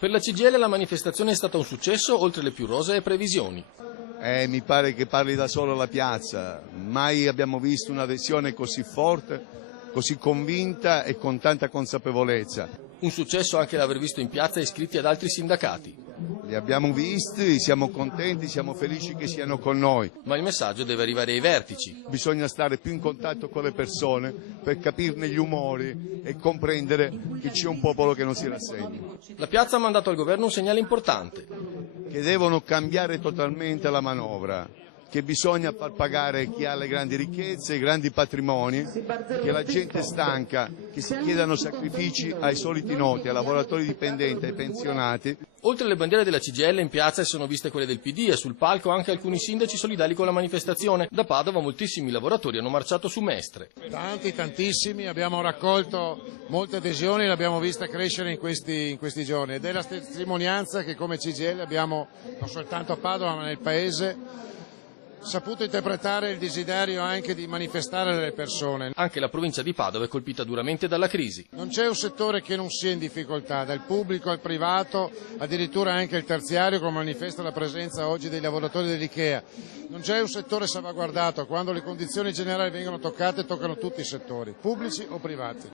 Per la CGIL la manifestazione è stata un successo oltre le più rosee previsioni. Mi pare che parli da solo la piazza, mai abbiamo visto un'adesione così forte, così convinta e con tanta consapevolezza. Un successo anche l'aver visto in piazza iscritti ad altri sindacati. Li abbiamo visti, siamo contenti, siamo felici che siano con noi. Ma il messaggio deve arrivare ai vertici. Bisogna stare più in contatto con le persone per capirne gli umori e comprendere che c'è un popolo che non si rassegna. La piazza ha mandato al governo un segnale importante. Che devono cambiare totalmente la manovra, che bisogna far pagare chi ha le grandi ricchezze, i grandi patrimoni, che la gente è stanca, che si chiedano sacrifici ai soliti noti, ai lavoratori dipendenti, ai pensionati. Oltre alle bandiere della CGIL in piazza sono viste quelle del PD e sul palco anche alcuni sindaci solidali con la manifestazione. Da Padova moltissimi lavoratori hanno marciato su Mestre. Tantissimi, abbiamo raccolto molte adesioni, l'abbiamo vista crescere in questi giorni ed è la testimonianza che come CGIL abbiamo non soltanto a Padova ma nel Paese saputo interpretare il desiderio anche di manifestare delle persone. Anche la provincia di Padova è colpita duramente dalla crisi. Non c'è un settore che non sia in difficoltà, dal pubblico al privato, addirittura anche il terziario, come manifesta la presenza oggi dei lavoratori dell'Ikea. Non c'è un settore salvaguardato, quando le condizioni generali vengono toccate, toccano tutti i settori, pubblici o privati.